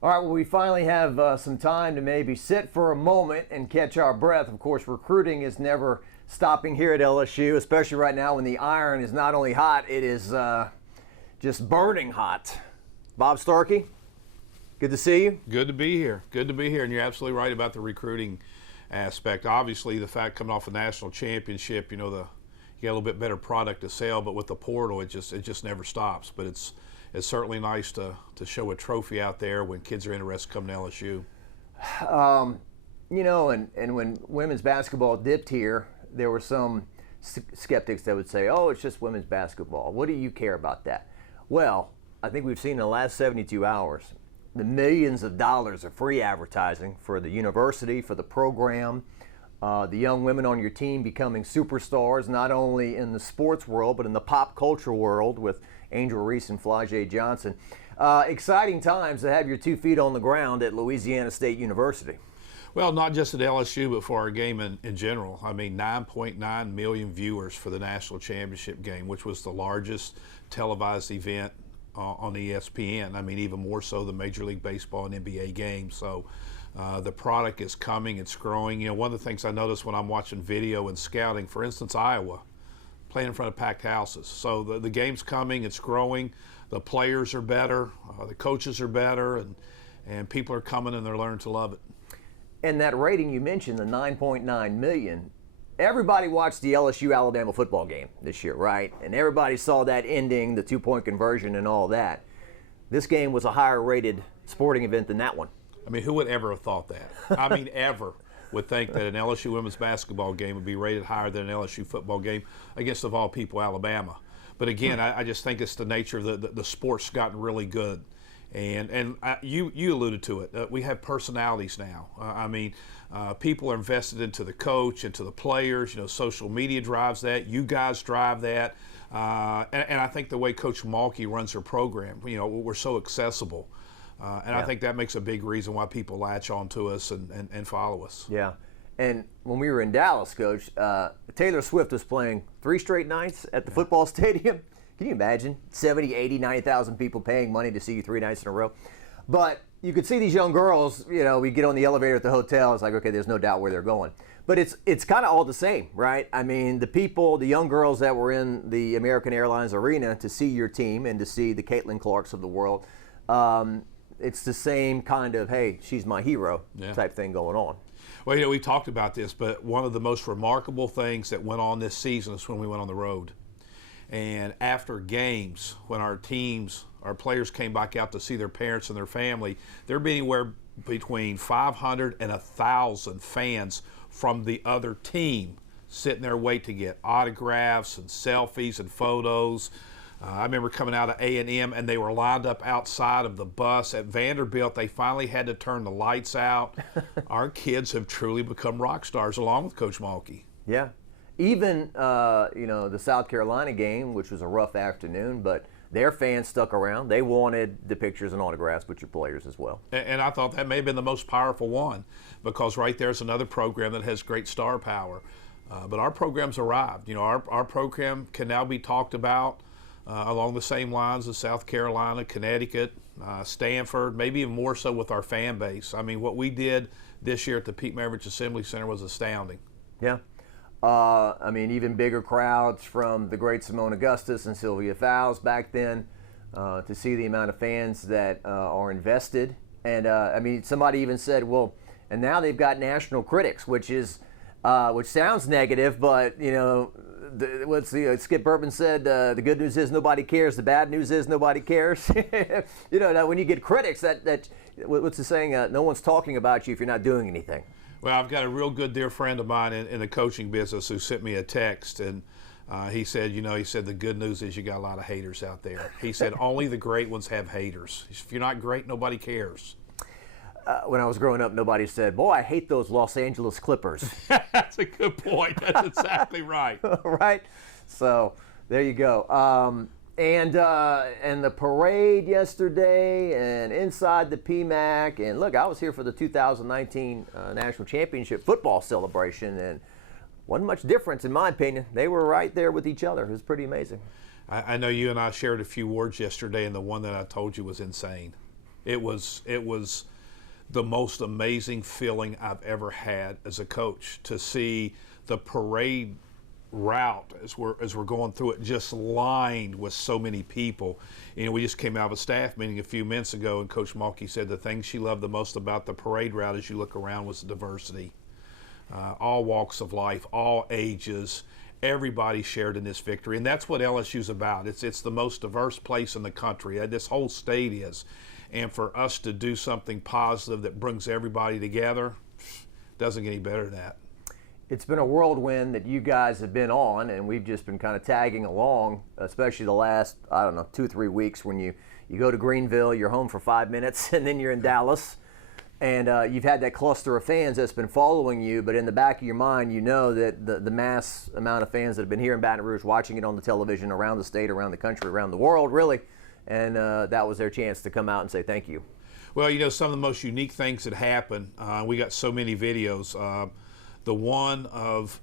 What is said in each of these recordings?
All right, well, we finally have some time to maybe sit for a moment and catch our breath. Of course, recruiting is never stopping here at LSU, especially right now when the iron is not only hot, it is just burning hot. Bob Starkey, good to see you. Good to be here. Good to be here. And you're absolutely right about the recruiting aspect. Obviously, the fact coming off a national championship, you got a little bit better product to sell, but with the portal, it just never stops. But it's certainly nice to show a trophy out there when kids are interested coming to LSU. And when women's basketball dipped here, there were some skeptics that would say, oh, it's just women's basketball. What do you care about that? Well, I think we've seen in the last 72 hours the millions of dollars of free advertising for the university, for the program, the young women on your team becoming superstars, not only in the sports world, but in the pop culture world with Angel Reese and Flau'jae Johnson. Exciting times to have your 2 feet on the ground at Louisiana State University. Well, not just at LSU, but for our game in general. I mean, 9.9 million viewers for the national championship game, which was the largest televised event on ESPN. I mean, even more so than Major League Baseball and NBA games. So the product is coming, it's growing. One of the things I notice when I'm watching video and scouting, for instance, Iowa, playing in front of packed houses. So the game's coming, it's growing, the players are better, the coaches are better, and people are coming and they're learning to love it. And that rating you mentioned, the 9.9 million, everybody watched the LSU-Alabama football game this year, right? And everybody saw that ending, the 2-point conversion and all that. This game was a higher rated sporting event than that one. I mean, who would ever have thought that? I mean, ever would think that an LSU women's basketball game would be rated higher than an LSU football game against, of all people, Alabama. But again, I just think it's the nature of the sport's gotten really good. And you alluded to it. We have personalities now. People are invested into the coach, into the players. Social media drives that. You guys drive that. And I think the way Coach Mulkey runs her program, we're so accessible. And I think that makes a big reason why people latch on to us and follow us. Yeah. And when we were in Dallas, Coach, Taylor Swift was playing 3 straight nights at the football stadium. Can you imagine 70, 80, 90,000 people paying money to see you 3 nights in a row? But you could see these young girls, we get on the elevator at the hotel. It's like, okay, there's no doubt where they're going. But it's kind of all the same, right? I mean, the young girls that were in the American Airlines Arena to see your team and to see the Caitlin Clarks of the world, it's the same kind of, hey, she's my hero type thing going on. Well, we talked about this, but one of the most remarkable things that went on this season is when we went on the road. And after games, when our players came back out to see their parents and their family, there'd be anywhere between 500 and 1,000 fans from the other team sitting there waiting to get autographs and selfies and photos. I remember coming out of A&M and they were lined up outside of the bus. At Vanderbilt, they finally had to turn the lights out. Our kids have truly become rock stars along with Coach Mulkey. Yeah. Even, the South Carolina game, which was a rough afternoon, but their fans stuck around. They wanted the pictures and autographs with your players as well. And I thought that may have been the most powerful one, because right there's another program that has great star power. But our program's arrived. Our program can now be talked about along the same lines as South Carolina, Connecticut, Stanford, maybe even more so with our fan base. I mean, what we did this year at the Pete Maravich Assembly Center was astounding. Yeah. Even bigger crowds from the great Simone Augustus and Sylvia Fowles back then to see the amount of fans that are invested. And, somebody even said, well, and now they've got national critics, which sounds negative, but, Skip Bourbon said, the good news is nobody cares. The bad news is nobody cares. Now when you get critics, what's the saying? No one's talking about you if you're not doing anything. Well, I've got a real good dear friend of mine in the coaching business who sent me a text, and he said, the good news is you got a lot of haters out there. He said, only the great ones have haters. If you're not great, nobody cares. When I was growing up, nobody said, boy, I hate those Los Angeles Clippers. That's a good point. That's exactly right. Right? So there you go. And the parade yesterday and inside the PMAC. And look, I was here for the 2019 National Championship football celebration, and wasn't much difference in my opinion. They were right there with each other. It was pretty amazing. I know you and I shared a few words yesterday, and the one that I told you was insane. It was the most amazing feeling I've ever had as a coach, to see the parade route as we're going through it, just lined with so many people. We just came out of a staff meeting a few minutes ago, and Coach Mulkey said the thing she loved the most about the parade route as you look around was the diversity. All walks of life, all ages, everybody shared in this victory, and that's what LSU's about. It's the most diverse place in the country. This whole state is. And for us to do something positive that brings everybody together, doesn't get any better than that. It's been a whirlwind that you guys have been on, and we've just been kind of tagging along, especially the last, 2 or 3 weeks, when you go to Greenville, you're home for 5 minutes, and then you're in Dallas. And you've had that cluster of fans that's been following you, but in the back of your mind, you know that the mass amount of fans that have been here in Baton Rouge watching it on the television around the state, around the country, around the world, really, and that was their chance to come out and say thank you. Well, some of the most unique things that happened, we got so many videos. The one of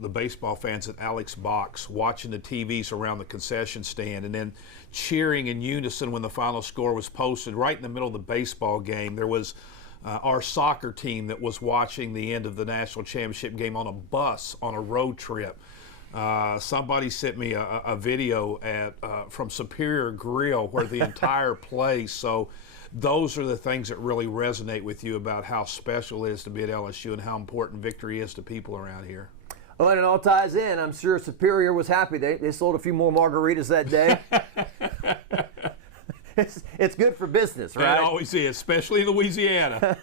the baseball fans at Alex Box watching the TVs around the concession stand and then cheering in unison when the final score was posted right in the middle of the baseball game. There was our soccer team that was watching the end of the national championship game on a bus on a road trip. Somebody sent me a video from Superior Grill where the entire place. So those are the things that really resonate with you about how special it is to be at LSU and how important victory is to people around here. Well, and it all ties in. I'm sure Superior was happy. They sold a few more margaritas that day. It's good for business, right? It always is, especially in Louisiana.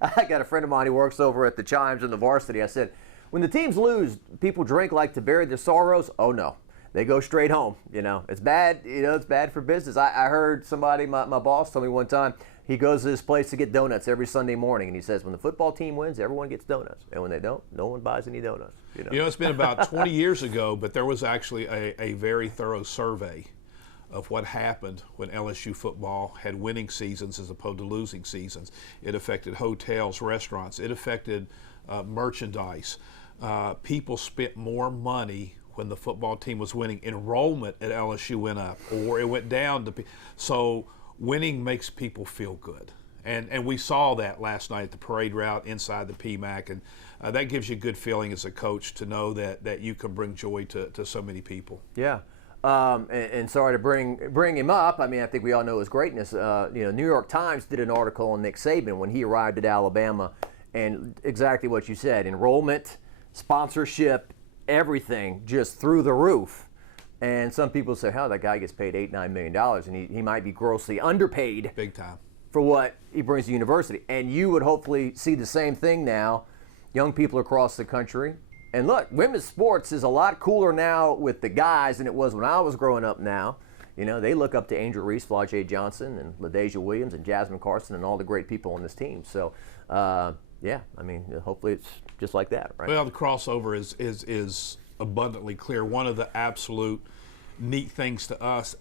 I got a friend of mine who works over at the Chimes in the Varsity. I said, when the teams lose, people drink like to bury their sorrows. Oh, no. They go straight home. It's bad. It's bad for business. I heard somebody, my boss, told me one time, he goes to this place to get donuts every Sunday morning, and he says when the football team wins, everyone gets donuts, and when they don't, no one buys any donuts. It's been about 20 years ago, but there was actually a very thorough survey of what happened when LSU football had winning seasons as opposed to losing seasons. It affected hotels, restaurants. It affected merchandise. People spent more money when the football team was winning. Enrollment at LSU went up, or it went down. So winning makes people feel good. And we saw that last night at the parade route inside the PMAC, and that gives you a good feeling as a coach to know that you can bring joy to so many people. Yeah. And sorry to bring him up. I mean, I think we all know his greatness. New York Times did an article on Nick Saban when he arrived at Alabama, and exactly what you said: enrollment, sponsorship, everything just through the roof. And some people say, "How that guy gets paid $8-9 million, and he might be grossly underpaid, big time, for what he brings to the university." And you would hopefully see the same thing now, young people across the country. And look, women's sports is a lot cooler now with the guys than it was when I was growing up now. They look up to Angel Reese, Flau'jae Johnson, and LaDazhia Williams, and Jasmine Carson, and all the great people on this team. So, hopefully it's just like that, right? Well, the crossover is abundantly clear. One of the absolute neat things to us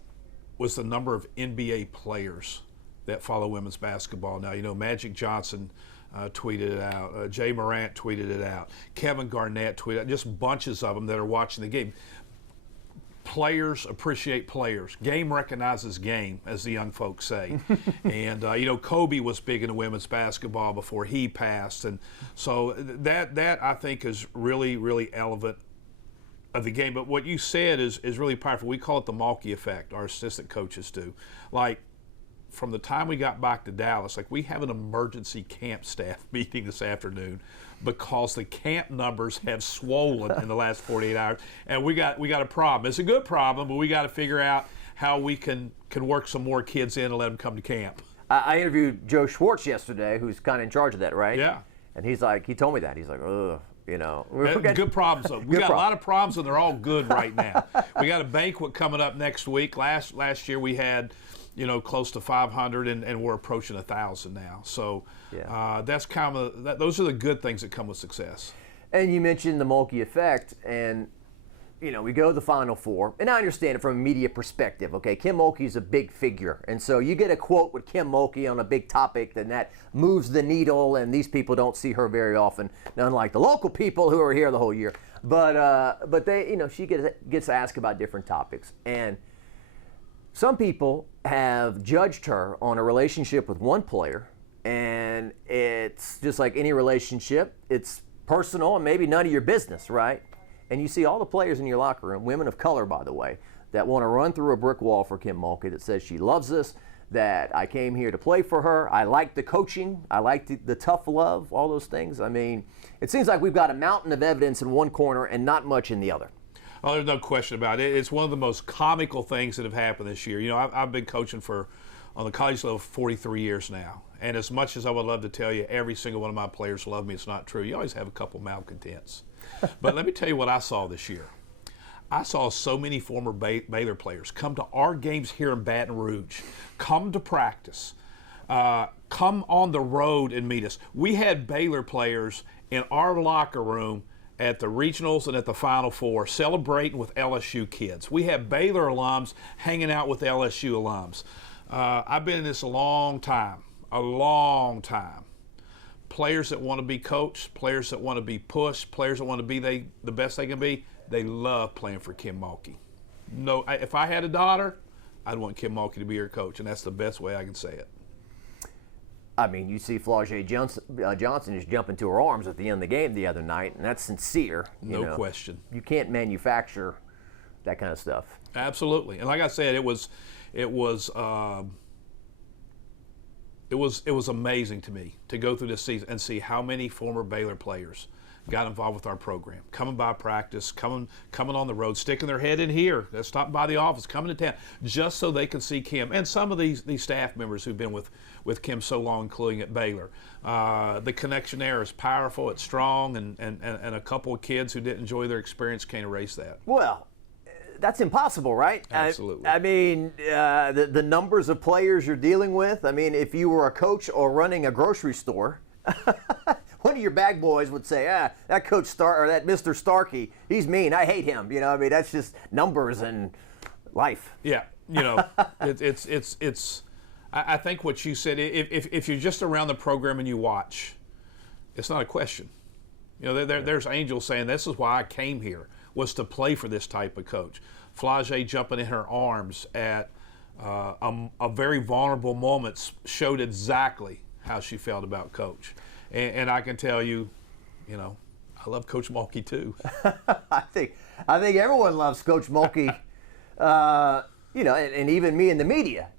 was the number of NBA players that follow women's basketball now. Magic Johnson tweeted it out. Jay Morant tweeted it out. Kevin Garnett tweeted it out. Just bunches of them that are watching the game. Players appreciate players. Game recognizes game, as the young folks say. And, Kobe was big into women's basketball before he passed. And so that I think is really, really relevant of the game. But what you said is really powerful. We call it the Mulkey effect, our assistant coaches do. Like, from the time we got back to Dallas, we have an emergency camp staff meeting this afternoon because the camp numbers have swollen in the last 48 hours, and we got a problem. It's a good problem, but we got to figure out how we can work some more kids in and let them come to camp. I interviewed Joe Schwartz yesterday, who's kind of in charge of that, right? Yeah. And he told me that. He's like, ugh. Good problems, though. We got a lot of problems, and they're all good right now. We got a banquet coming up next week. Last year we had close to 500, and we're approaching 1,000 now. So that's those are the good things that come with success. And you mentioned the Mulkey effect, and we go to the Final Four, and I understand it from a media perspective. Okay, Kim Mulkey's a big figure, and so you get a quote with Kim Mulkey on a big topic, then that moves the needle, and these people don't see her very often, unlike the local people who are here the whole year. But they, she gets asked about different topics, and some people have judged her on a relationship with one player, and it's just like any relationship, it's personal and maybe none of your business, right? And you see all the players in your locker room, women of color, by the way, that want to run through a brick wall for Kim Mulkey that says she loves us, that I came here to play for her, I like the coaching, I like the tough love, all those things. I mean, it seems like we've got a mountain of evidence in one corner and not much in the other. Oh, there's no question about it. It's one of the most comical things that have happened this year. You know, I've been coaching on the college level for 43 years now. And as much as I would love to tell you every single one of my players love me, it's not true. You always have a couple malcontents. But let me tell you what I saw this year. I saw so many former Baylor players come to our games here in Baton Rouge, come to practice, come on the road and meet us. We had Baylor players in our locker room at the regionals and at the Final Four, celebrating with LSU kids. We have Baylor alums hanging out with LSU alums. I've been in this a long time. Players that want to be coached, players that want to be pushed, players that want to be the best they can be, they love playing for Kim Mulkey. No, if I had a daughter, I'd want Kim Mulkey to be her coach, and that's the best way I can say it. I mean, you see LaDazhia Johnson just jump into her arms at the end of the game the other night, and that's sincere. No question. You can't manufacture that kind of stuff. Absolutely, and like I said, it was amazing to me to go through this season and see how many former Baylor players got involved with our program, coming by practice, coming on the road, sticking their head in here, stopping by the office, coming to town, just so they could see Kim. And some of these staff members who've been with Kim so long, including at Baylor. The connection there is powerful, it's strong, and a couple of kids who didn't enjoy their experience can't erase that. Well, that's impossible, right? Absolutely. I mean, the numbers of players you're dealing with, I mean, if you were a coach or running a grocery store, one of your bag boys would say, that Coach or that Mr. Starkey, he's mean, I hate him. I mean, that's just numbers and life. Yeah, it's I think what you said, if you're just around the program and you watch, it's not a question. There's angels saying, this is why I came here, was to play for this type of coach. LaDazhia jumping in her arms at a very vulnerable moment showed exactly how she felt about Coach. And I can tell you, I love Coach Mulkey too. I think everyone loves Coach Mulkey, and even me in the media.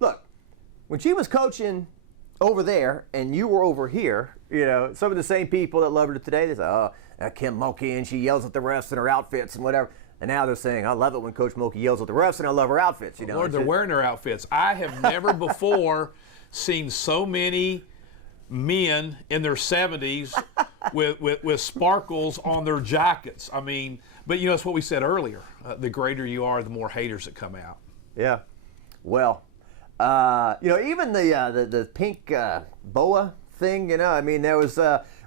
Look, when she was coaching over there and you were over here, some of the same people that love her today, they say, Kim Mulkey, and she yells at the refs in her outfits and whatever. And now they're saying, I love it when Coach Mulkey yells at the refs, and I love her outfits. Lord, they're wearing her outfits. I have never before seen so many men in their 70s with sparkles on their jackets. I mean, but it's what we said earlier. The greater you are, the more haters that come out. Yeah. Well, even the pink boa thing, I mean, there was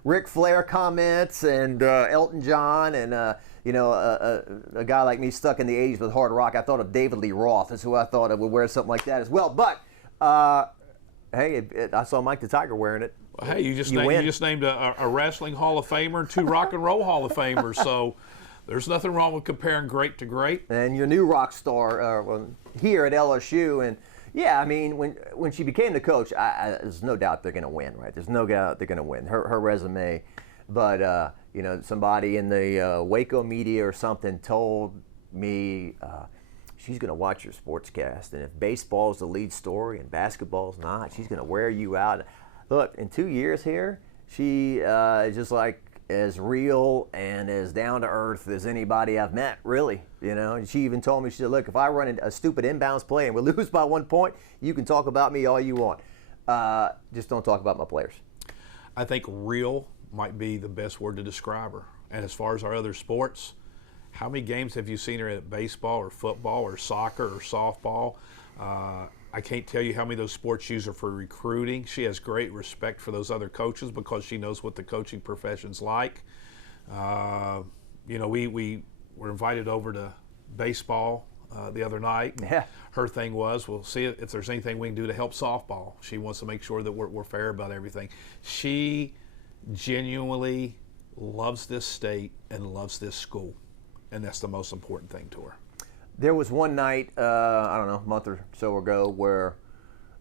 Ric Flair comments and Elton John and, a guy like me stuck in the 80s with hard rock. I thought of David Lee Roth. That's who I thought would wear something like that as well. But, hey, I saw Mike the Tiger wearing it. Well, hey, you just named a wrestling Hall of Famer and 2 rock and roll Hall of Famers. So there's nothing wrong with comparing great to great. And your new rock star here at LSU. And, yeah, I mean, when she became the coach, there's no doubt they're going to win, right? There's no doubt they're going to win. Her resume. But, somebody in the Waco media or something told me she's going to watch your sportscast. And if baseball is the lead story and basketball's not, she's going to wear you out. Look, in 2 years here, she is just like as real and as down to earth as anybody I've met, really. And she even told me, she said, look, if I run a stupid inbounds play and we lose by 1 point, you can talk about me all you want. Just don't talk about my players. I think real might be the best word to describe her. And as far as our other sports, how many games have you seen her at baseball or football or soccer or softball? I can't tell you how many of those sports use her for recruiting. She has great respect for those other coaches because she knows what the coaching profession's like. We were invited over to baseball the other night. Yeah. Her thing was, we'll see if there's anything we can do to help softball. She wants to make sure that we're fair about everything. She genuinely loves this state and loves this school, and that's the most important thing to her. There was one night, I don't know, a month or so ago, where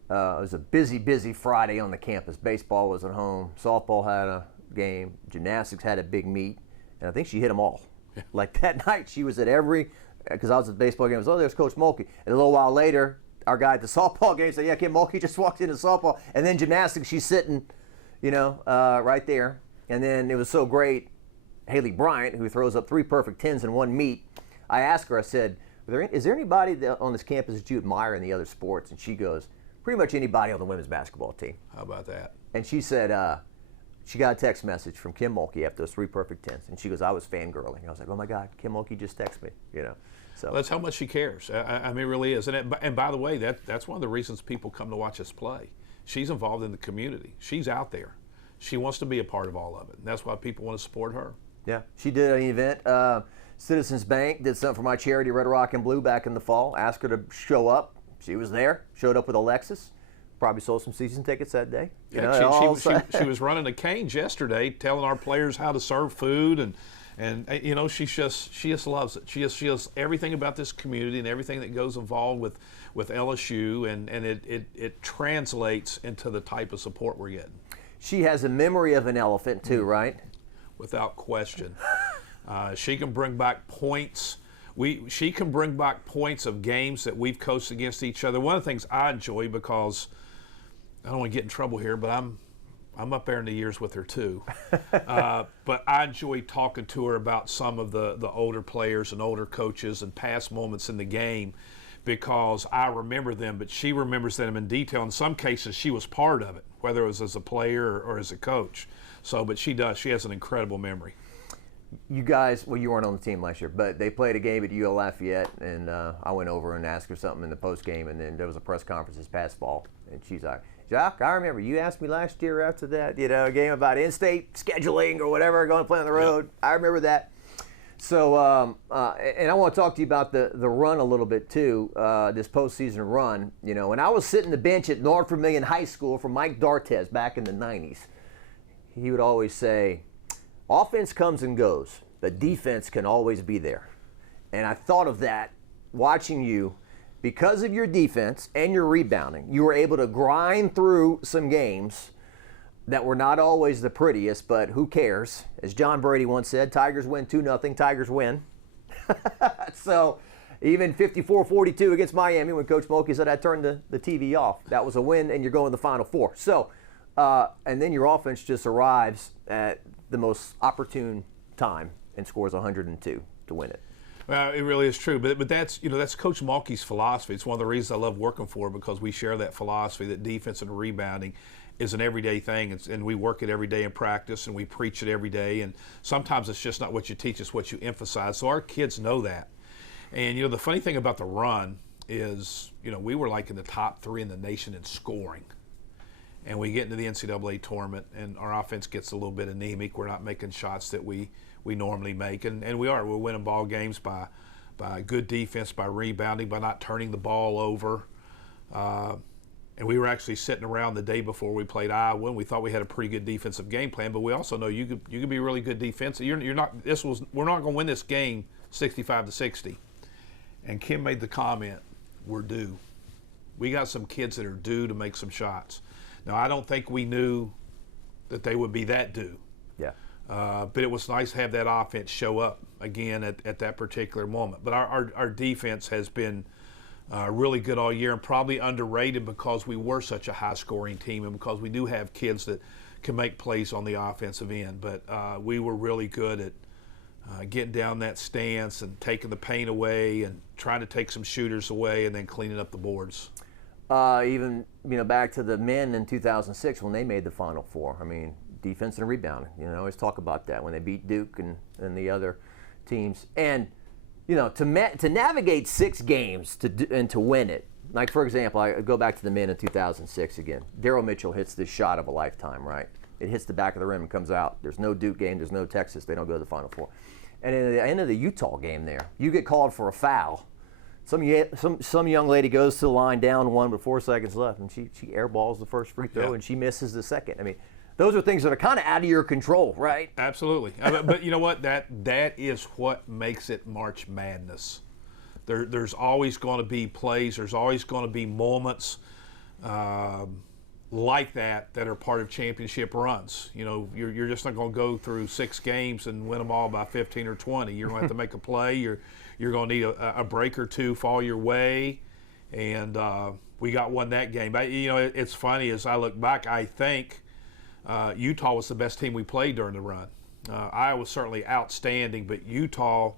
it was a busy Friday on the campus. Baseball was at home, softball had a game, gymnastics had a big meet, and I think she hit them all. Yeah. Like that night, she was at every, because I was at the baseball game, I was, oh, there's Coach Mulkey. And a little while later, our guy at the softball game said, yeah, Kim Mulkey just walked into softball. And then gymnastics, she's sitting, right there. And then it was so great, Haley Bryant, who throws up 3 perfect 10s in one meet, I asked her, I said, is there anybody on this campus that you admire in the other sports? And she goes, pretty much anybody on the women's basketball team. How about that? And she said, she got a text message from Kim Mulkey after those 3 perfect 10s. And she goes, I was fangirling. I was like, oh my God, Kim Mulkey just texted me, So well, that's how much she cares. I mean, it really is. And by the way, that's one of the reasons people come to watch us play. She's involved in the community. She's out there. She wants to be a part of all of it. And that's why people want to support her. Yeah, she did an event. Citizens Bank did something for my charity, Red Rock and Blue, back in the fall. Asked her to show up. She was there. Showed up with Alexis. Probably sold some season tickets that day. She was running the canes yesterday, telling our players how to serve food, and she just loves it. She loves everything about this community and everything that goes involved with LSU, and it translates into the type of support we're getting. She has a memory of an elephant too, right? Without question. She can bring back points. She can bring back points of games that we've coached against each other. One of the things I enjoy, because I don't want to get in trouble here, but I'm up there in the years with her too. But I enjoy talking to her about some of the older players and older coaches and past moments in the game, because I remember them, but she remembers them in detail. In some cases, she was part of it, whether it was as a player or as a coach. So, but she does. She has an incredible memory. You guys, well, you weren't on the team last year, but they played a game at UL Lafayette, and I went over and asked her something in the post game, and then there was a press conference this past fall, and she's like, Jock, I remember you asked me last year after that, a game about in-state scheduling or whatever, going to play on the road. Yep. I remember that. So, and I want to talk to you about the run a little bit too, this postseason run. When I was sitting the bench at North Vermilion High School for Mike Dartez back in the 90s, he would always say, offense comes and goes, but defense can always be there. And I thought of that watching you. Because of your defense and your rebounding, you were able to grind through some games that were not always the prettiest, but who cares? As John Brady once said, Tigers win 2-0, Tigers win. So even 54-42 against Miami, when Coach Mulkey said I turned the TV off, that was a win, and you're going to the Final Four. So, and then your offense just arrives at the most opportune time and scores 102 to win it. Well, it really is true, but that's that's Coach Mulkey's philosophy. It's one of the reasons I love working for, because we share that philosophy that defense and rebounding is an everyday thing, and we work it every day in practice, and we preach it every day. And sometimes it's just not what you teach; it's what you emphasize. So our kids know that. And the funny thing about the run is, we were like in the top 3 in the nation in scoring, and we get into the NCAA tournament, and our offense gets a little bit anemic. We're not making shots that we normally make, and we're winning ball games by good defense, by rebounding, by not turning the ball over. And we were actually sitting around the day before we played Iowa, and we thought we had a pretty good defensive game plan, but we also know you could be really good defensive. We're not going to win this game 65-60. And Kim made the comment, we're due. We got some kids that are due to make some shots. Now, I don't think we knew that they would be that due. Yeah. But it was nice to have that offense show up again at that particular moment. But our defense has been really good all year, and probably underrated because we were such a high-scoring team and because we do have kids that can make plays on the offensive end. But we were really good at getting down that stance and taking the paint away and trying to take some shooters away and then cleaning up the boards. Even back to the men in 2006 when they made the Final Four. I mean, defense and rebounding. I always talk about that when they beat Duke and the other teams. And to navigate 6 games and to win it. Like, for example, I go back to the men in 2006 again. Daryl Mitchell hits this shot of a lifetime, right? It hits the back of the rim and comes out. There's no Duke game. There's no Texas. They don't go to the Final Four. And at the end of the Utah game there, you get called for a foul. Some young lady goes to the line down 1 with 4 seconds left, and she airballs the first free throw, and she misses the second. I mean, those are things that are kind of out of your control, right? Absolutely. But you know what? That is what makes it March Madness. There's always going to be plays. There's always going to be moments like that are part of championship runs. You know, you're just not going to go through 6 games and win them all by 15 or 20. You're going to have to make a play. You're going to need a break or two fall your way, and we got one that game. You know, it's funny as I look back. I think Utah was the best team we played during the run. Iowa was certainly outstanding, but Utah,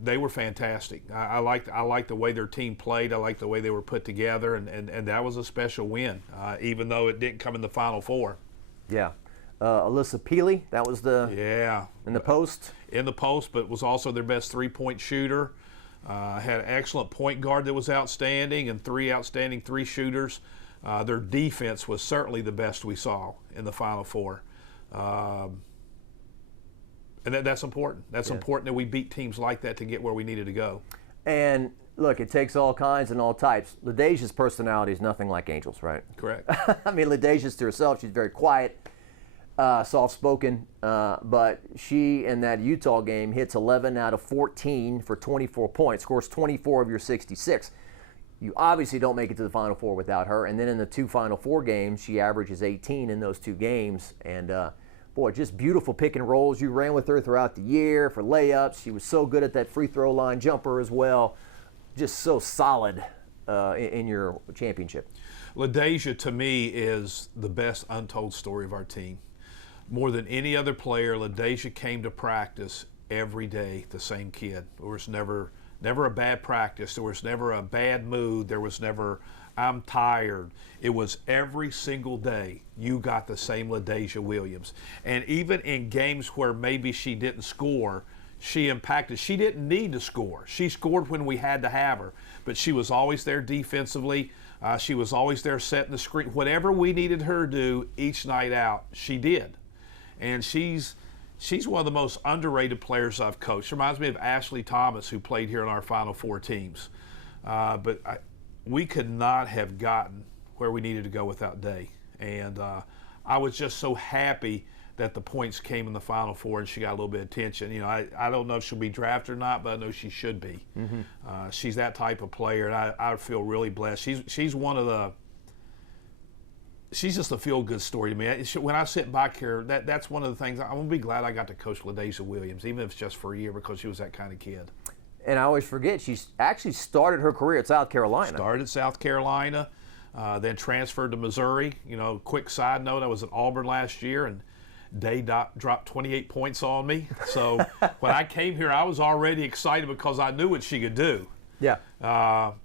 they were fantastic. I liked the way their team played. I liked the way they were put together, and that was a special win, even though it didn't come in the Final Four. Yeah. Alyssa Peely, that was in the post? In the post, but was also their best three-point shooter. Had an excellent point guard that was outstanding and 3 outstanding 3 shooters. Their defense was certainly the best we saw in the Final Four. And that's important. That's important that we beat teams like that to get where we needed to go. And look, it takes all kinds and all types. LaDazhia's personality is nothing like Angel's, right? Correct. I mean, LaDazhia's to herself. She's very quiet, soft-spoken, but she, in that Utah game, hits 11 out of 14 for 24 points, scores 24 of your 66. You obviously don't make it to the Final Four without her. And then in the 2 Final Four games, she averages 18 in those 2 games. And boy, just beautiful pick and rolls. You ran with her throughout the year for layups. She was so good at that free throw line jumper as well. Just so solid in your championship. LaDazhia, to me, is the best untold story of our team. More than any other player, LaDazhia came to practice every day the same kid. There was never a bad practice. There was never a bad mood. There was never, I'm tired. It was every single day you got the same LaDazhia Williams. And even in games where maybe she didn't score, she impacted. She didn't need to score. She scored when we had to have her. But she was always there defensively. She was always there setting the screen. Whatever we needed her to do each night out, she did. And she's one of the most underrated players I've coached. She reminds me of Ashley Thomas, who played here in our Final Four teams. We could not have gotten where we needed to go without Day. And I was just so happy that the points came in the Final Four and she got a little bit of attention. You know, I don't know if she'll be drafted or not, but I know she should be. Mm-hmm. She's that type of player, and I feel really blessed. She's one of the – she's just a feel-good story to me. When I sit back here, that's one of the things. I'm going to be glad I got to coach LaDazhia Williams, even if it's just for a year, because she was that kind of kid. And I always forget, she's actually started her career at South Carolina. Started at South Carolina, then transferred to Missouri. You know, quick side note, I was at Auburn last year, and Day dropped 28 points on me. So when I came here, I was already excited because I knew what she could do. Yeah.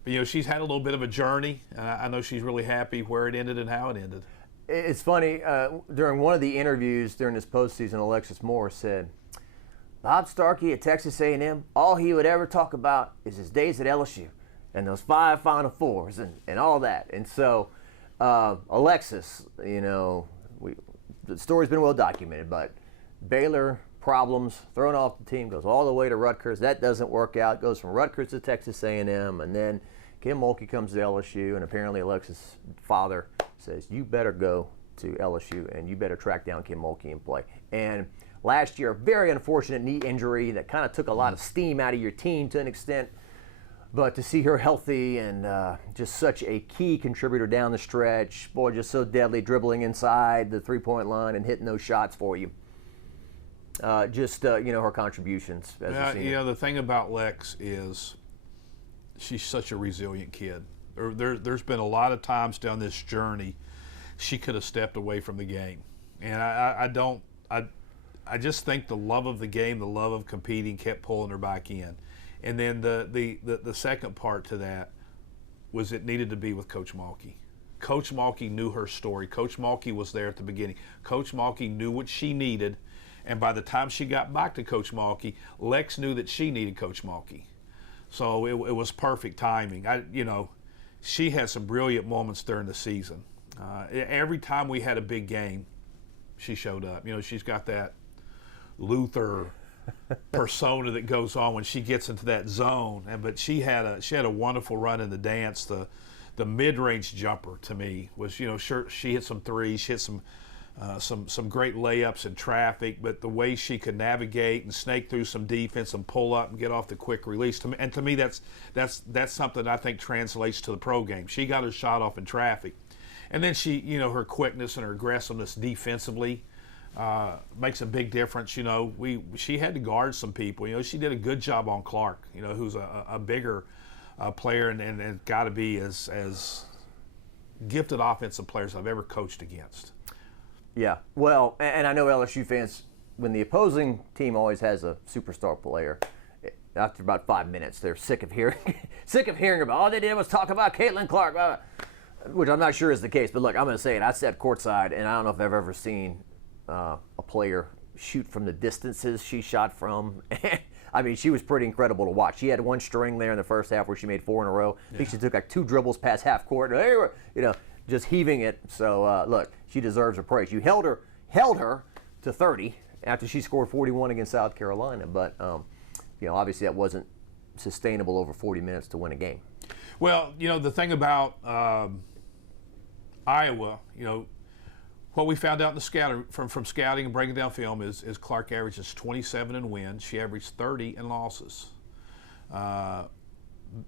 You know, she's had a little bit of a journey, and I know she's really happy where it ended and how it ended. It's funny, during one of the interviews during this postseason, Alexis Moore said, Bob Starkey at Texas A&M, all he would ever talk about is his days at LSU and those 5 Final Fours and all that. And so, Alexis, you know, the story's been well documented, but Baylor problems, thrown off the team, goes all the way to Rutgers. That doesn't work out. Goes from Rutgers to Texas A&M, and then Kim Mulkey comes to LSU, and apparently Alexis' father says, you better go to LSU, and you better track down Kim Mulkey and play. And last year, a very unfortunate knee injury that kind of took a lot of steam out of your team to an extent. But to see her healthy and just such a key contributor down the stretch, boy, just so deadly, dribbling inside the three-point line and hitting those shots for you. You know, her contributions as a senior. You know, the thing about Lex is she's such a resilient kid. There's been a lot of times down this journey she could have stepped away from the game. And I just think the love of the game, the love of competing kept pulling her back in. And then the second part to that was it needed to be with Coach Mulkey. Coach Mulkey knew her story. Coach Mulkey was there at the beginning. Coach Mulkey knew what she needed. And by the time she got back to Coach Mulkey, Lex knew that she needed Coach Mulkey. So it was perfect timing. You know, she had some brilliant moments during the season. Every time we had a big game, she showed up. You know, she's got that Luther persona that goes on when she gets into that zone. But she had a wonderful run in the dance. The mid-range jumper to me was, you know, sure, she hit some threes, she hit some some great layups in traffic, but the way she could navigate and snake through some defense and pull up and get off the quick release, to me that's something I think translates to the pro game. She got her shot off in traffic, and then she, her quickness and her aggressiveness defensively makes a big difference. She had to guard some people. She did a good job on Clark, who's a bigger player and got to be as gifted offensive players I've ever coached against. Yeah, well, and I know LSU fans, when the opposing team always has a superstar player, after about 5 minutes, they're sick of hearing about, all they did was talk about Caitlin Clark, which I'm not sure is the case. But look, I'm going to say it. I sat courtside, and I don't know if I've ever seen a player shoot from the distances she shot from. I mean, she was pretty incredible to watch. She had one string there in the first half where she made 4 in a row. I think she took like 2 dribbles past half court. They were, just heaving it. So look, she deserves a praise. You held her to 30 after she scored 41 against South Carolina, but obviously that wasn't sustainable over 40 minutes to win a game. Well, the thing about Iowa, what we found out in the from scouting and breaking down film is Clark averages 27 in wins. She averaged 30 in losses.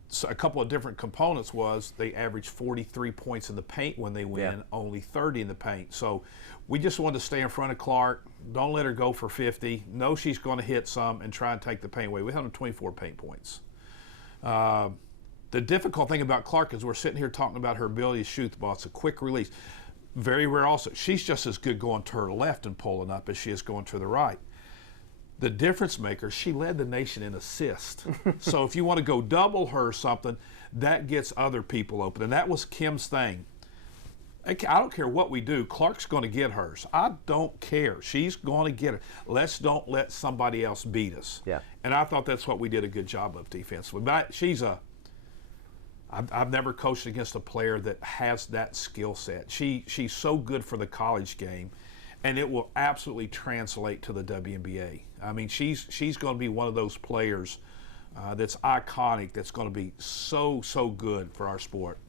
So a couple of different components was they average 43 points in the paint when they win, only 30 in the paint. So we just wanted to stay in front of Clark. Don't let her go for 50. Know she's going to hit some and try and take the paint away. We had her 24 paint points. The difficult thing about Clark is we're sitting here talking about her ability to shoot the ball. It's a quick release. Very rare also. She's just as good going to her left and pulling up as she is going to the right. The difference maker, she led the nation in assists. So if you want to go double her or something, that gets other people open. And that was Kim's thing. I don't care what we do. Clark's going to get hers. I don't care. She's going to get it. Let's don't let somebody else beat us. Yeah. And I thought that's what we did a good job of defensively. But I've never coached against a player that has that skill set. She's so good for the college game, and it will absolutely translate to the WNBA. I mean, she's going to be one of those players that's iconic, that's going to be so good for our sport.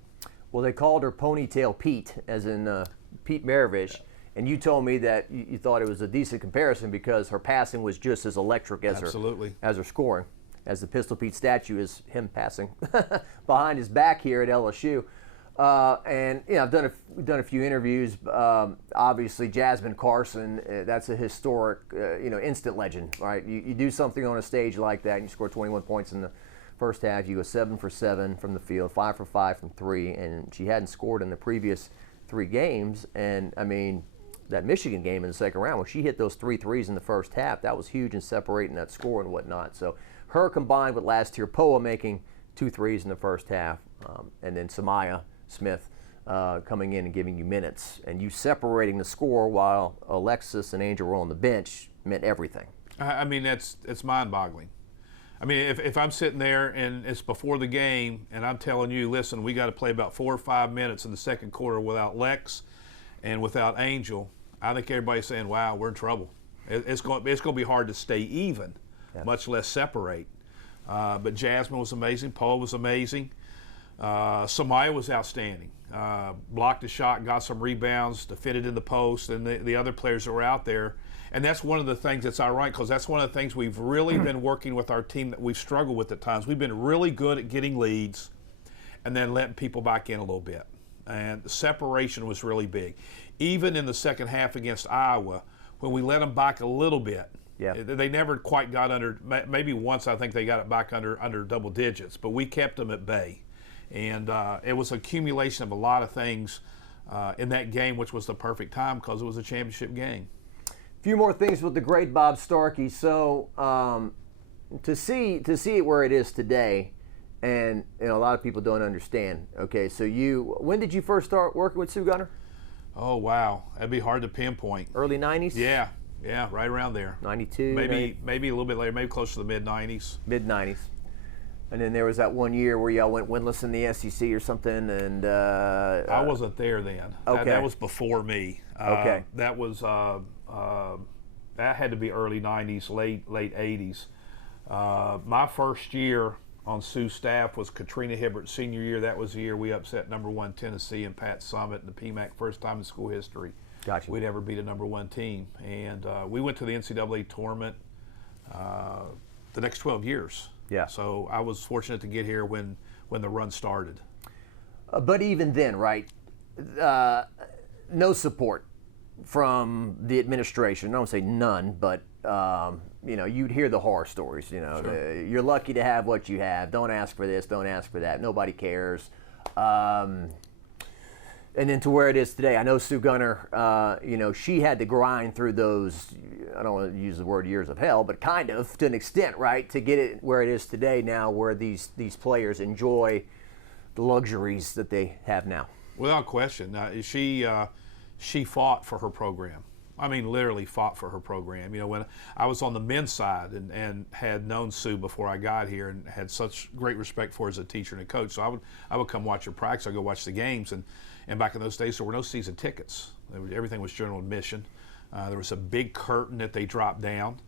Well, they called her Ponytail Pete, as in Pete Maravich, and you told me that you thought it was a decent comparison because her passing was just as electric as her scoring. As the Pistol Pete statue is him passing behind his back here at LSU. And I've done a few interviews. Obviously, Jasmine Carson, that's a historic, instant legend, right? You do something on a stage like that, and you score 21 points in the first half. You go 7 for 7 from the field, 5 for 5 from 3, and she hadn't scored in the previous 3 games. And I mean, that Michigan game in the second round, when she hit those 3 threes in the first half, that was huge in separating that score and whatnot. So her combined with last year Poa making 2 threes in the first half, and then Samaya Smith coming in and giving you minutes, and you separating the score while Alexis and Angel were on the bench meant everything. I mean, it's mind-boggling. I mean, if I'm sitting there and it's before the game and I'm telling you, listen, we got to play about 4 or 5 minutes in the second quarter without Lex and without Angel, I think everybody's saying, wow, we're in trouble. It's going to be hard to stay even, much less separate. But Jasmine was amazing. Paul was amazing. Samaya was outstanding. Blocked a shot, got some rebounds, defended in the post, and the other players that were out there. And that's one of the things that's ironic, because that's one of the things we've really been working with our team that we've struggled with at times. We've been really good at getting leads and then letting people back in a little bit. And the separation was really big. Even in the second half against Iowa, when we let them back a little bit, they never quite got under, maybe once I think they got it back under double digits, but we kept them at bay. And it was an accumulation of a lot of things in that game, which was the perfect time because it was a championship game. A few more things with the great Bob Starkey. So to see it where it is today, and a lot of people don't understand. Okay, so when did you first start working with Sue Gunter? Oh wow, that'd be hard to pinpoint. Early 90s? Yeah, right around there. 92? Maybe a little bit later, maybe close to the mid 90s. Mid 90s. And then there was that one year where y'all went winless in the SEC or something, and I wasn't there then. Okay. That was before me. Okay. That was that had to be early 90s, late 80s. My first year on Sue's staff was Katrina Hibbert's senior year. That was the year we upset #1 Tennessee and Pat Summitt in the PMAC, first time in school history. Gotcha. we'd ever beat a #1 team. And we went to the NCAA tournament the next 12 years. Yeah. So I was fortunate to get here when the run started. But even then, right, no support from the administration. I don't say none, but you'd hear the horror stories. Sure. You're lucky to have what you have. Don't ask for this. Don't ask for that. Nobody cares. And then to where it is today. I know Sue Gunner. She had to grind through those. I don't want to use the word years of hell, but kind of to an extent, right, to get it where it is today. Now, where these players enjoy the luxuries that they have now. Without question, she fought for her program. I mean, literally fought for her program. When I was on the men's side and had known Sue before I got here and had such great respect for her as a teacher and a coach, so I would come watch her practice. I'd go watch the games, and back in those days there were no season tickets. Everything was general admission. There was a big curtain that they dropped down.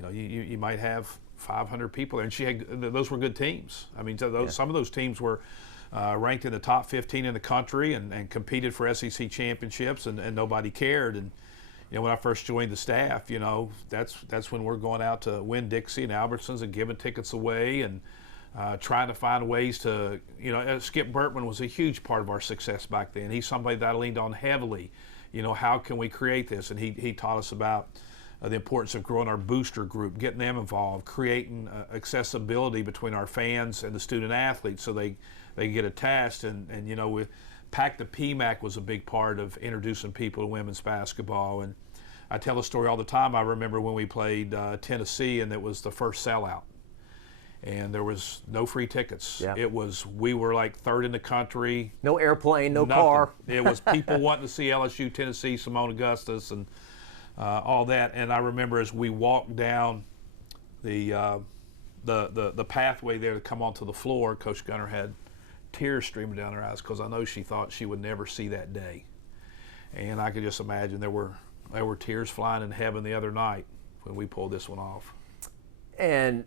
You might have 500 people there, and those were good teams. I mean, some of those teams were ranked in the top 15 in the country and competed for SEC championships, and nobody cared. And when I first joined the staff, that's when we're going out to Winn-Dixie and Albertsons and giving tickets away and trying to find ways to, Skip Burtman was a huge part of our success back then. He's somebody that I leaned on heavily. How can we create this? And he taught us about the importance of growing our booster group, getting them involved, creating accessibility between our fans and the student athletes so they get attached. And with Pack the PMAC was a big part of introducing people to women's basketball. And I tell a story all the time. I remember when we played Tennessee, and it was the first sellout. And there was no free tickets. Yeah. We were like third in the country. No airplane, no nothing. car. It was people wanting to see LSU, Tennessee, Simone Augustus, and all that. And I remember as we walked down the pathway there to come onto the floor, Coach Gunner had tears streaming down her eyes because I know she thought she would never see that day. And I could just imagine there were tears flying in heaven the other night when we pulled this one off. And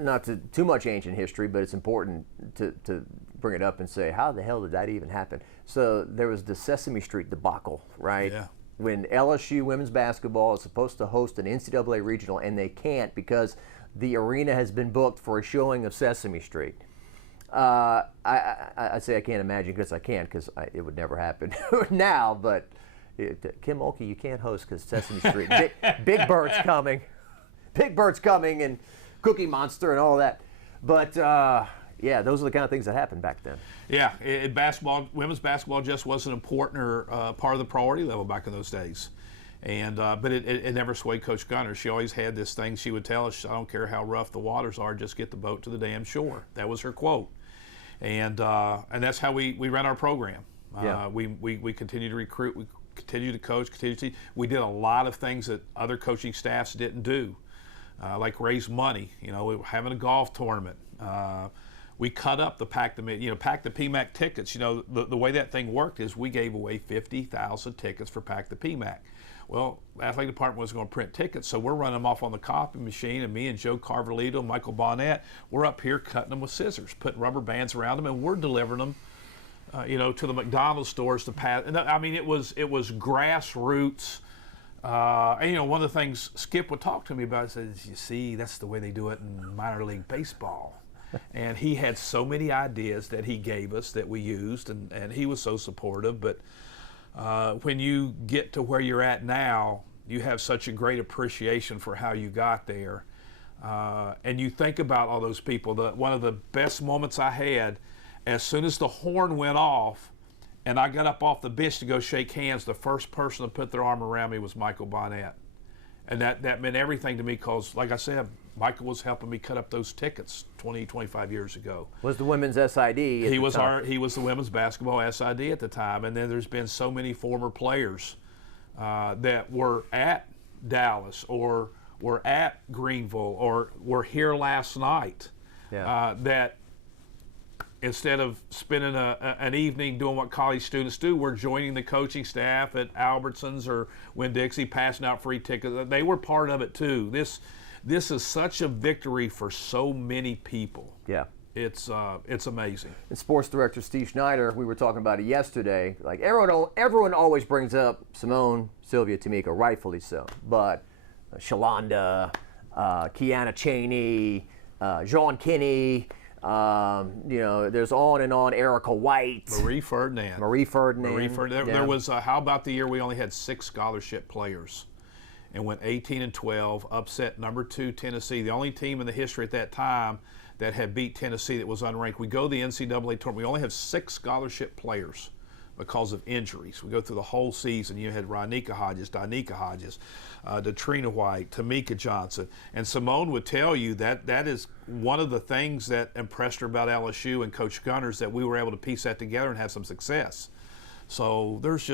not too much ancient history, but it's important to bring it up and say, how the hell did that even happen? So there was the Sesame Street debacle, right? Yeah. When LSU women's basketball is supposed to host an NCAA regional, and they can't because the arena has been booked for a showing of Sesame Street. I say I can't imagine because I can't, because it would never happen now, but Kim Mulkey, you can't host because Sesame Street. Big Bird's coming. Big Bird's coming, and Cookie Monster and all that. But those are the kind of things that happened back then. Yeah, women's basketball just wasn't important or part of the priority level back in those days. And but it never swayed Coach Gunner. She always had this thing she would tell us, I don't care how rough the waters are, just get the boat to the damn shore. That was her quote. And that's how we ran our program. We continued to recruit, we continued to coach, we did a lot of things that other coaching staffs didn't do. Like raise money, having a golf tournament. We cut up the Pack the PMAC tickets. The way that thing worked is we gave away 50,000 tickets for Pack the PMAC. Well, the athletic department was going to print tickets, so we're running them off on the copy machine, and me and Joe Carvalito, Michael Bonnet, we're up here cutting them with scissors, putting rubber bands around them, and we're delivering them, to the McDonald's stores to pass. And I mean, it was grassroots. And one of the things Skip would talk to me about is, you see, that's the way they do it in minor league baseball. And he had so many ideas that he gave us that we used, and he was so supportive. But when you get to where you're at now, you have such a great appreciation for how you got there. And you think about all those people. One of the best moments I had, as soon as the horn went off, and I got up off the bench to go shake hands, the first person to put their arm around me was Michael Bonnet. And that meant everything to me because, like I said, Michael was helping me cut up those tickets 20, 25 years ago. Was the women's SID He was the women's basketball SID at the time. And then there's been so many former players that were at Dallas or were at Greenville or were here last night that instead of spending an evening doing what college students do, we're joining the coaching staff at Albertsons or Winn-Dixie, passing out free tickets. They were part of it too. This is such a victory for so many people. Yeah. It's amazing. And sports director Steve Schneider, we were talking about it yesterday. Like everyone always brings up Simone, Sylvia, Tamika, rightfully so. But Shalonda, Kiana Chaney, Jean Kinney, there's on and on. Erica White, Marie Ferdinand. There was how about the year we only had 6 scholarship players, and went 18-12, upset number 2 Tennessee, the only team in the history at that time that had beat Tennessee that was unranked. We go to the NCAA tournament. We only have 6 scholarship players because of injuries. We go through the whole season. You had Ronika Hodges, Danica Hodges, Datrina White, Tamika Johnson. And Simone would tell you that is one of the things that impressed her about LSU and Coach Gunners, that we were able to piece that together and have some success. So there's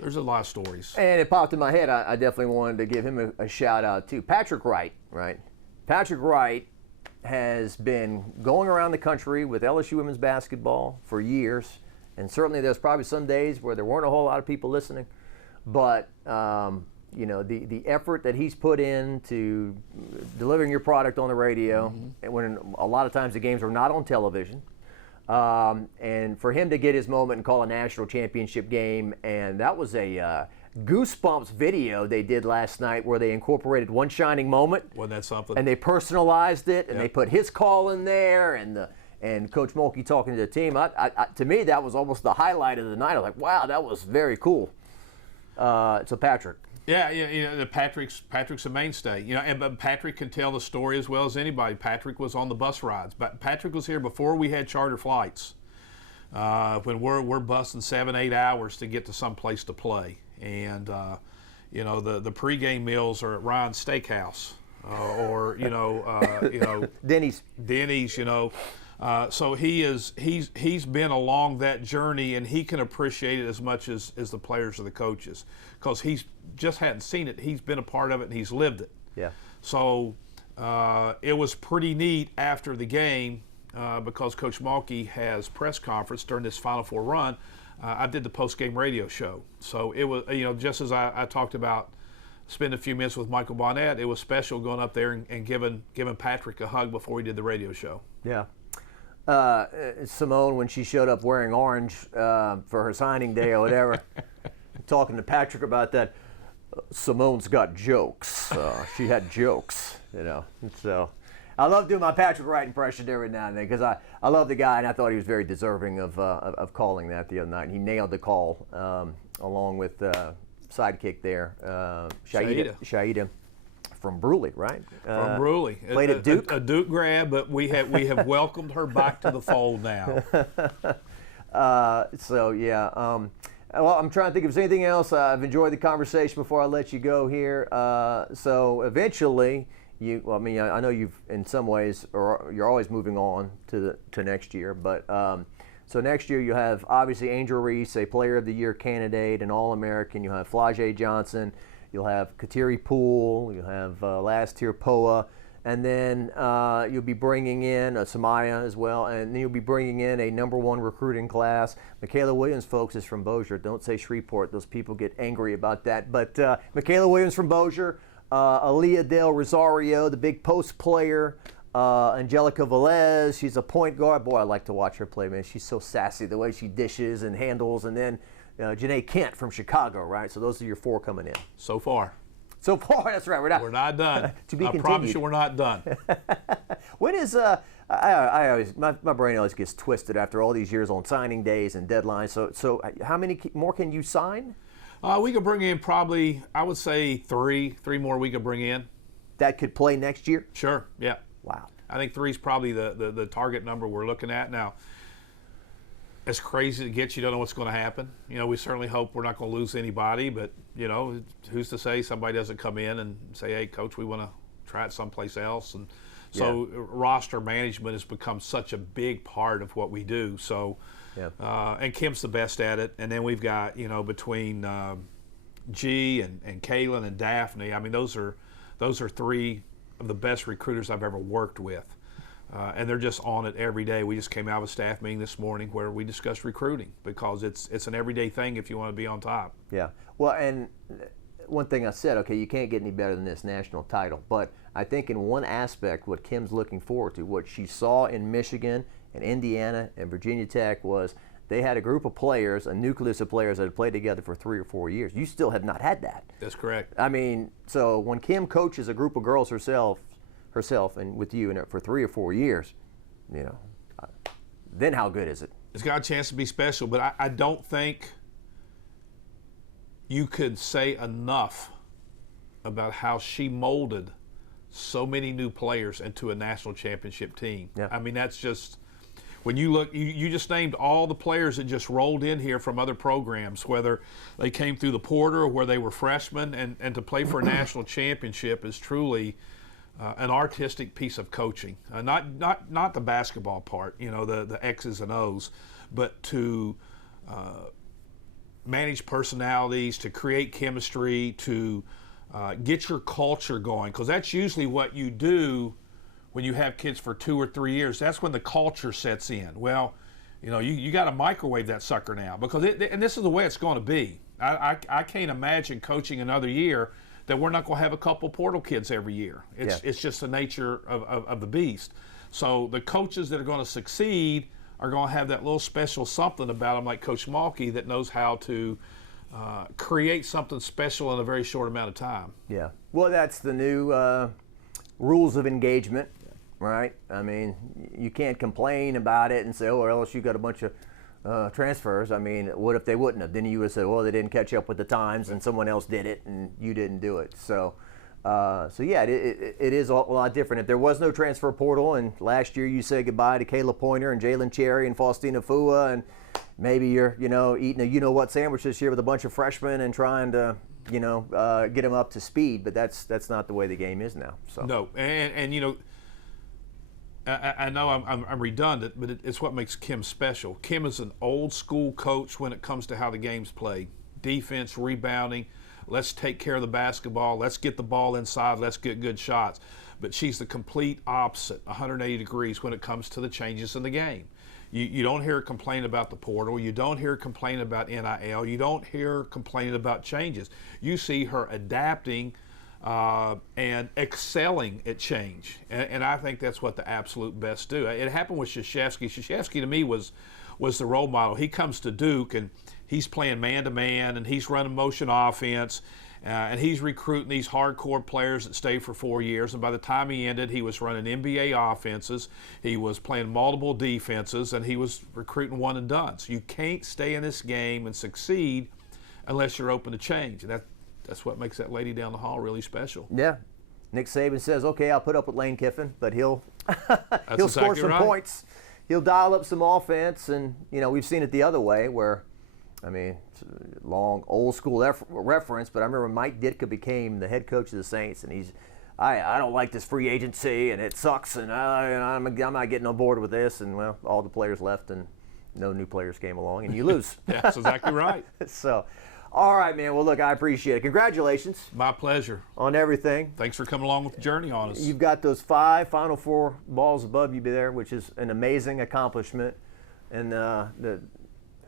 a lot of stories. And it popped in my head. I definitely wanted to give him a shout out too. Patrick Wright, right? Patrick Wright has been going around the country with LSU women's basketball for years. And certainly there's probably some days where there weren't a whole lot of people listening. But, the effort that he's put into delivering your product on the radio, and when a lot of times the games are not on television, and for him to get his moment and call a national championship game, and that was a Goosebumps video they did last night where they incorporated one shining moment. Wasn't that something? And they personalized it, and they put his call in there, and Coach Mulkey talking to the team. To me, that was almost the highlight of the night. I was like, wow, that was very cool. So Patrick. Yeah, Patrick's a mainstay. But Patrick can tell the story as well as anybody. Patrick was on the bus rides. But Patrick was here before we had charter flights. When we're busting 7-8 hours to get to some place to play, and the pregame meals are at Ryan's Steakhouse, or Denny's. So he's been along that journey, and he can appreciate it as much as the players or the coaches, because he's just hadn't seen it. He's been a part of it, and he's lived it. Yeah. So it was pretty neat after the game, because Coach Mulkey has press conference during this Final Four run. I did the post-game radio show. So it was, just as I talked about spending a few minutes with Michael Bonnet, it was special going up there and giving Patrick a hug before we did the radio show. Yeah. Simone, when she showed up wearing orange for her signing day or whatever, talking to Patrick about that, Simone's got jokes. She had jokes, So I love doing my Patrick Wright impression every now and then, because I love the guy, and I thought he was very deserving of calling that the other night. He nailed the call, along with sidekick there, Shaida from Bruley, right? From Bruley. Played at Duke. A Duke grad, but we have welcomed her back to the fold now. Well, I'm trying to think if there's anything else. I've enjoyed the conversation before I let you go here. So eventually, I know you've in some ways, or you're always moving on to next year, but so next year you have obviously Angel Reese, a Player of the Year candidate, an All-American. You have Flau'jae Johnson. You'll have Kateri Poole. You'll have last year Poa, and then you'll be bringing in Samaya as well, and then you'll be bringing in a #1 recruiting class. Michaela Williams, folks, is from Bossier. Don't say Shreveport; those people get angry about that. But Michaela Williams from Bossier, Aaliyah Del Rosario, the big post player. Angelica Velez, she's a point guard. Boy, I like to watch her play, man. She's so sassy, the way she dishes and handles, and then. Janae Kent from Chicago, right? So those are your 4 coming in. So far, that's right. We're not done. To be I continued. promise you, we're not done. When is I always my brain always gets twisted after all these years on signing days and deadlines. So how many more can you sign? We could bring in probably, I would say 3 more we could bring in. That could play next year? Sure. Yeah. Wow. I think 3 is probably the target number we're looking at now. As crazy as it gets, you don't know what's going to happen. We certainly hope we're not going to lose anybody, but, who's to say somebody doesn't come in and say, hey, Coach, we want to try it someplace else. And so roster management has become such a big part of what we do. So, and Kim's the best at it. And then we've got, between G and Kaylin and Daphne, I mean, those are 3 of the best recruiters I've ever worked with. And they're just on it every day. We just came out of a staff meeting this morning where we discussed recruiting, because it's an everyday thing if you want to be on top. Yeah. Well, and one thing I said, okay, you can't get any better than this national title. But I think in one aspect, what Kim's looking forward to, what she saw in Michigan and Indiana and Virginia Tech was they had a group of players, a nucleus of players that had played together for 3 or 4 years. You still have not had that. That's correct. I mean, so when Kim coaches a group of girls herself and with you for 3 or 4 years, you know, then how good is it? It's got a chance to be special, but I don't think you could say enough about how she molded so many new players into a national championship team. Yeah. I mean, that's just, when you look, you just named all the players that just rolled in here from other programs, whether they came through the portal or where they were freshmen, and to play for a national championship is truly an artistic piece of coaching. Not the basketball part, you know, the X's and O's, but to manage personalities, to create chemistry, to get your culture going, because that's usually what you do when you have kids for 2 or 3 years. That's when the culture sets in. Well, you know, you got to microwave that sucker now, because and this is the way it's going to be. I can't imagine coaching another year that we're not going to have a couple portal kids every year. It's just the nature of the beast. So the coaches that are going to succeed are going to have that little special something about them, like Coach Mulkey, that knows how to create something special in a very short amount of time. Yeah. Well, that's the new rules of engagement, right? I mean, you can't complain about it and say, oh, well, LSU got a bunch of transfers. I mean, what if they wouldn't have? Then you would say, well, they didn't catch up with the times and someone else did it and you didn't do it. So yeah, it is a lot different. If there was no transfer portal and last year you say goodbye to Kayla Pointer and Jalen Cherry and Faustina Fua, and maybe you're, you know, eating a you-know-what sandwich this year with a bunch of freshmen and trying to, you know, get them up to speed, but that's not the way the game is now. So. No, and you know, I know I'm redundant, but it's what makes Kim special. Kim is an old school coach when it comes to how the game's played. Defense, rebounding, let's take care of the basketball, let's get the ball inside, let's get good shots. But she's the complete opposite, 180 degrees, when it comes to the changes in the game. You don't hear her complain about the portal. You don't hear her complain about NIL. You don't hear her complaining about changes. You see her adapting and excelling at change. And I think that's what the absolute best do. It happened with Krzyzewski. Krzyzewski, to me, was the role model. He comes to Duke, and he's playing man-to-man, and he's running motion offense, and he's recruiting these hardcore players that stay for 4 years. And by the time he ended, he was running NBA offenses, he was playing multiple defenses, and he was recruiting one and done. So you can't stay in this game and succeed unless you're open to change. And that's what makes that lady down the hall really special. Yeah. Nick Saban says, okay, I'll put up with Lane Kiffin, but he'll exactly score some points. He'll dial up some offense, and, you know, we've seen it the other way where, I mean, long, old school reference, but I remember Mike Ditka became the head coach of the Saints, and I don't like this free agency, and it sucks, and I'm not getting on board with this, and, well, all the players left, and no new players came along, and you lose. That's exactly right. So, all right, man. Well, look, I appreciate it. Congratulations. My pleasure. On everything. Thanks for coming along with the journey on us. You've got those 5 Final Four balls above you there, which is an amazing accomplishment, and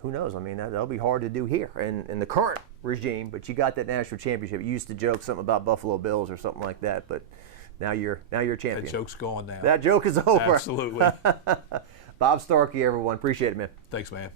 who knows? I mean, that'll be hard to do here in the current regime. But you got that national championship. You used to joke something about Buffalo Bills or something like that, but now you're a champion. That joke's gone now. That joke is over. Absolutely. Bob Starkey, everyone. Appreciate it, man. Thanks, man.